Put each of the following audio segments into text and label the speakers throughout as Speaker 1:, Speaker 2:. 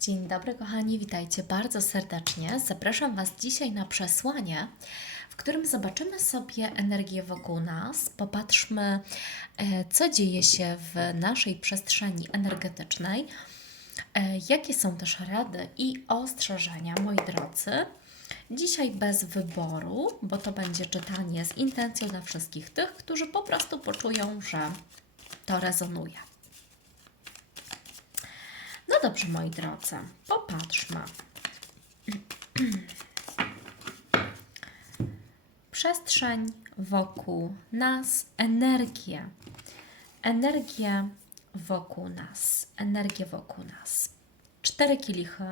Speaker 1: Dzień dobry, kochani, witajcie bardzo serdecznie. Zapraszam Was dzisiaj na przesłanie, w którym zobaczymy sobie energię wokół nas. Popatrzmy, e, co dzieje się w naszej przestrzeni energetycznej, e, jakie są też rady i ostrzeżenia, moi drodzy. Dzisiaj bez wyboru, bo to będzie czytanie z intencją dla wszystkich tych, którzy po prostu poczują, że to rezonuje. Dobrze, moi drodzy, popatrzmy. Przestrzeń wokół nas, energię. Energię wokół nas, energię wokół nas. Cztery kielichy.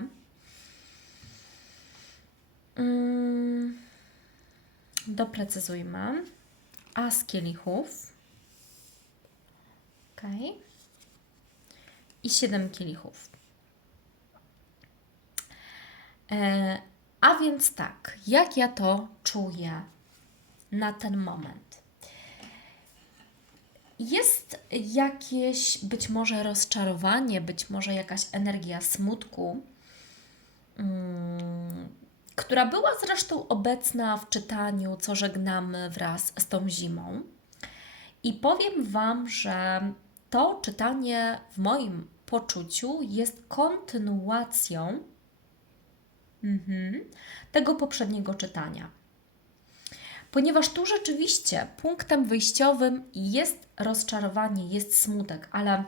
Speaker 1: Mm, doprecyzujmy. As kielichów. Okej i 7 kielichów. E, a więc tak, jak ja to czuję na ten moment? Jest jakieś być może rozczarowanie, być może jakaś energia smutku, mm, która była zresztą obecna w czytaniu, co żegnamy wraz z tą zimą. I powiem Wam, że to czytanie w moim poczuciu jest kontynuacją mhm, tego poprzedniego czytania. Ponieważ tu rzeczywiście punktem wyjściowym jest rozczarowanie, jest smutek, ale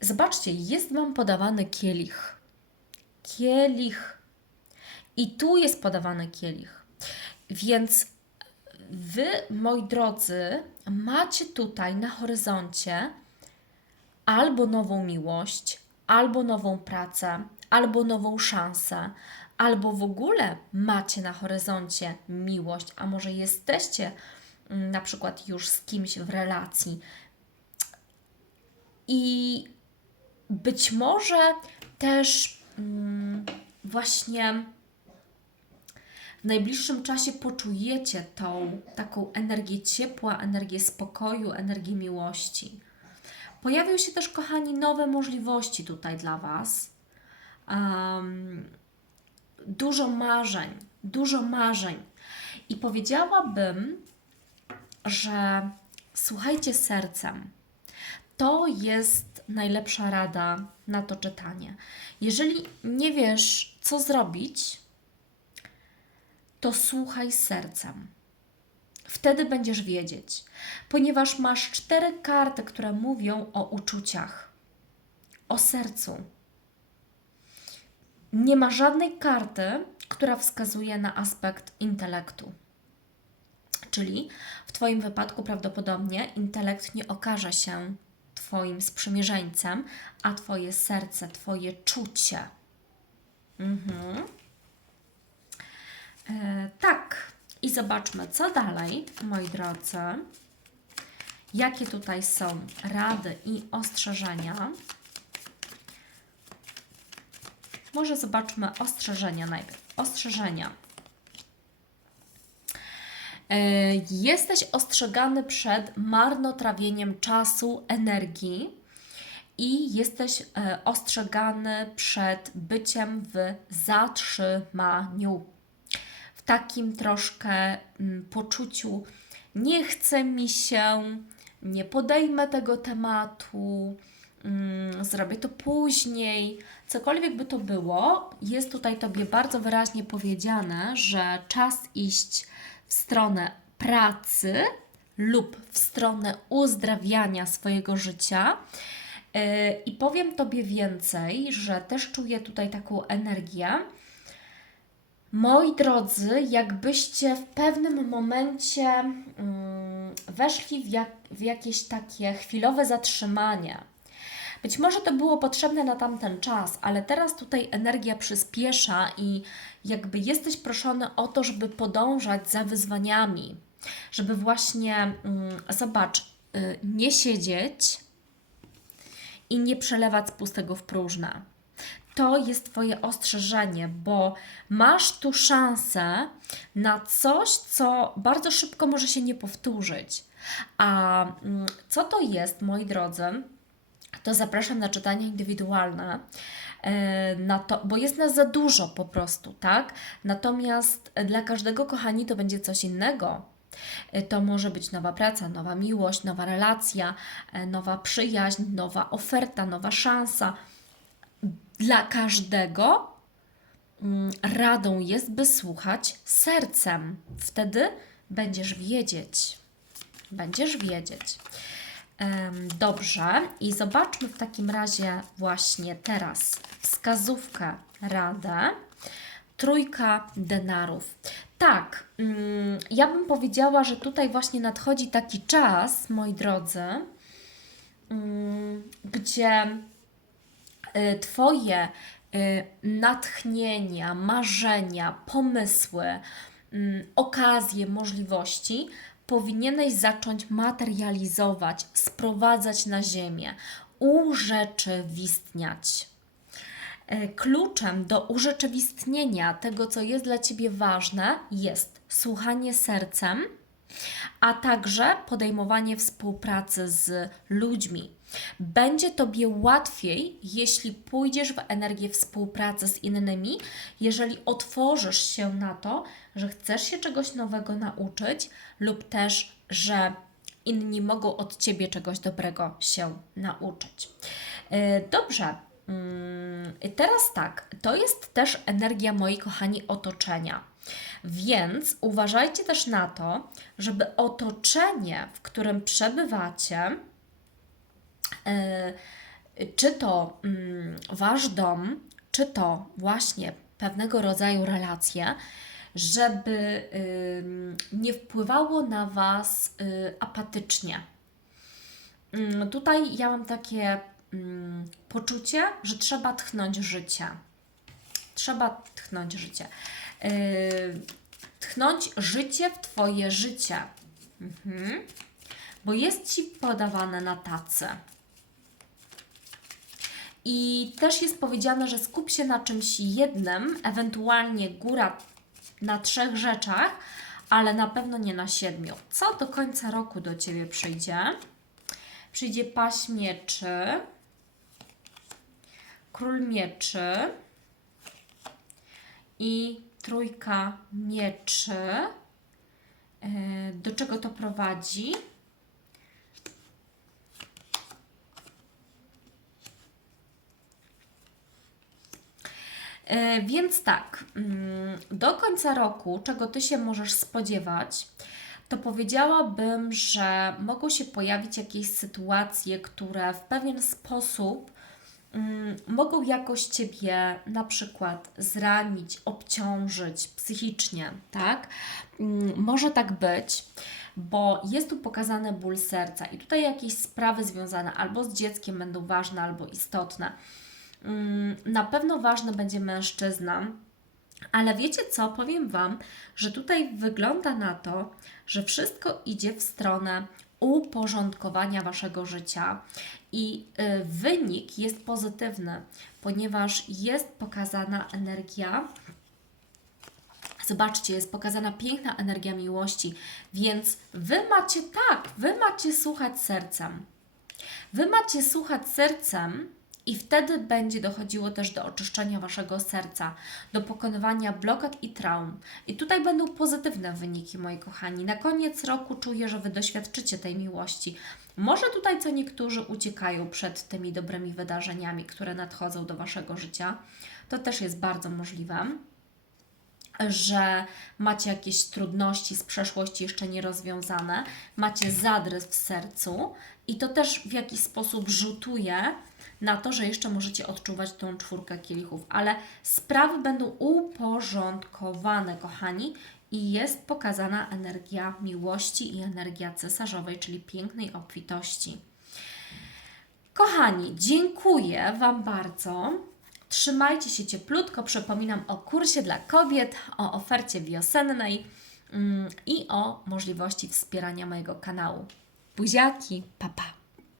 Speaker 1: zobaczcie, jest Wam podawany kielich. Kielich. I tu jest podawany kielich. Więc Wy, moi drodzy, macie tutaj na horyzoncie albo nową miłość, albo nową pracę, albo nową szansę, albo w ogóle macie na horyzoncie miłość, a może jesteście mm, na przykład już z kimś w relacji. I być może też mm, właśnie w najbliższym czasie poczujecie tą taką energię ciepła, energię spokoju, energię miłości. Pojawią się też, kochani, nowe możliwości tutaj dla Was. Um, dużo marzeń, dużo marzeń. I powiedziałabym, że słuchajcie sercem. To jest najlepsza rada na to czytanie. Jeżeli nie wiesz, co zrobić, to słuchaj sercem. Wtedy będziesz wiedzieć, ponieważ masz cztery karty, które mówią o uczuciach, o sercu. Nie ma żadnej karty, która wskazuje na aspekt intelektu. Czyli w Twoim wypadku prawdopodobnie intelekt nie okaże się Twoim sprzymierzeńcem, a Twoje serce, Twoje czucie. Mhm. E, tak, i zobaczmy, co dalej, moi drodzy. Jakie tutaj są rady i ostrzeżenia. Może zobaczmy ostrzeżenia najpierw. Ostrzeżenia. E, jesteś ostrzegany przed marnotrawieniem czasu, energii i jesteś e, ostrzegany przed byciem w zatrzymaniu w takim troszkę mm, poczuciu, nie chce mi się, nie podejmę tego tematu, zrobię to później. Cokolwiek by to było, jest tutaj Tobie bardzo wyraźnie powiedziane, że czas iść w stronę pracy lub w stronę uzdrawiania swojego życia. Yy, I powiem Tobie więcej, że też czuję tutaj taką energię, Moi drodzy, jakbyście w pewnym momencie mm, weszli w, jak, w jakieś takie chwilowe zatrzymanie. Być może to było potrzebne na tamten czas, ale teraz tutaj energia przyspiesza i jakby jesteś proszony o to, żeby podążać za wyzwaniami, żeby właśnie, mm, zobacz, y, nie siedzieć i nie przelewać z pustego w próżne to jest Twoje ostrzeżenie, bo masz tu szansę na coś, co bardzo szybko może się nie powtórzyć. A mm, co to jest, moi drodzy? To zapraszam na czytanie indywidualne, e, na to, bo jest nas za dużo po prostu, tak? Natomiast dla każdego, kochani, to będzie coś innego. E, To może być nowa praca, nowa miłość, nowa relacja, e, nowa przyjaźń, nowa oferta, nowa szansa. Dla każdego mm, radą jest, by słuchać sercem. Wtedy będziesz wiedzieć. Będziesz wiedzieć. Dobrze, i zobaczmy w takim razie właśnie teraz wskazówkę, radę. Trójka denarów. Tak, mm, ja bym powiedziała, że tutaj właśnie nadchodzi taki czas, moi drodzy, mm, gdzie y, Twoje y, natchnienia, marzenia, pomysły, mm, okazje, możliwości powinieneś zacząć materializować, sprowadzać na ziemię, urzeczywistniać. E, Kluczem do urzeczywistnienia tego, co jest dla Ciebie ważne, jest słuchanie sercem, a także podejmowanie współpracy z ludźmi. Będzie Tobie łatwiej, jeśli pójdziesz w energię współpracy z innymi, jeżeli otworzysz się na to, że chcesz się czegoś nowego nauczyć, lub też, że inni mogą od Ciebie czegoś dobrego się nauczyć. E, Dobrze. Mm, Teraz tak, to jest też energia, moi kochani, otoczenia. Więc uważajcie też na to, żeby otoczenie, w którym przebywacie, e, czy to mm, wasz dom, czy to właśnie pewnego rodzaju relacje, żeby ym, nie wpływało na was y, apatycznie. Mm, Tutaj ja mam takie mm, poczucie, że trzeba tchnąć życie. Trzeba tchnąć życie. Yy, tchnąć życie w Twoje życie. Mhm. Bo jest Ci podawane na tacy. I też jest powiedziane, że skup się na czymś jednym, ewentualnie góra na trzech rzeczach, ale na pewno nie na siedmiu. Co do końca roku do Ciebie przyjdzie? Przyjdzie paź mieczy, król mieczy i trójka mieczy. Yy, Do czego to prowadzi? E, Więc tak, mm, do końca roku, czego Ty się możesz spodziewać, to powiedziałabym, że mogą się pojawić jakieś sytuacje, które w pewien sposób mogą jakoś Ciebie na przykład zranić, obciążyć psychicznie, tak? Mm, Może tak być, bo jest tu pokazany ból serca i tutaj jakieś sprawy związane albo z dzieckiem będą ważne, albo istotne. Mm, Na pewno ważny będzie mężczyzna, ale wiecie co? Powiem Wam, że tutaj wygląda na to, że wszystko idzie w stronę uporządkowania Waszego życia i y, wynik jest pozytywny, ponieważ jest pokazana energia. Zobaczcie, jest pokazana piękna energia miłości, więc Wy macie tak, Wy macie słuchać sercem. Wy macie słuchać sercem i wtedy będzie dochodziło też do oczyszczenia Waszego serca, do pokonywania blokad i traum. I tutaj będą pozytywne wyniki, moi kochani. Na koniec roku czuję, że Wy doświadczycie tej miłości. Może tutaj co niektórzy uciekają przed tymi dobrymi wydarzeniami, które nadchodzą do Waszego życia. To też jest bardzo możliwe że macie jakieś trudności z przeszłości jeszcze nierozwiązane, macie zadrys w sercu i to też w jakiś sposób rzutuje na to, że jeszcze możecie odczuwać tą czwórkę kielichów, ale sprawy będą uporządkowane, kochani, i jest pokazana energia miłości i energia cesarzowej, czyli pięknej obfitości. Kochani, dziękuję Wam bardzo. Trzymajcie się cieplutko. Przypominam o kursie dla kobiet, o ofercie wiosennej mm, i o możliwości wspierania mojego kanału. Buziaki, papa. Pa.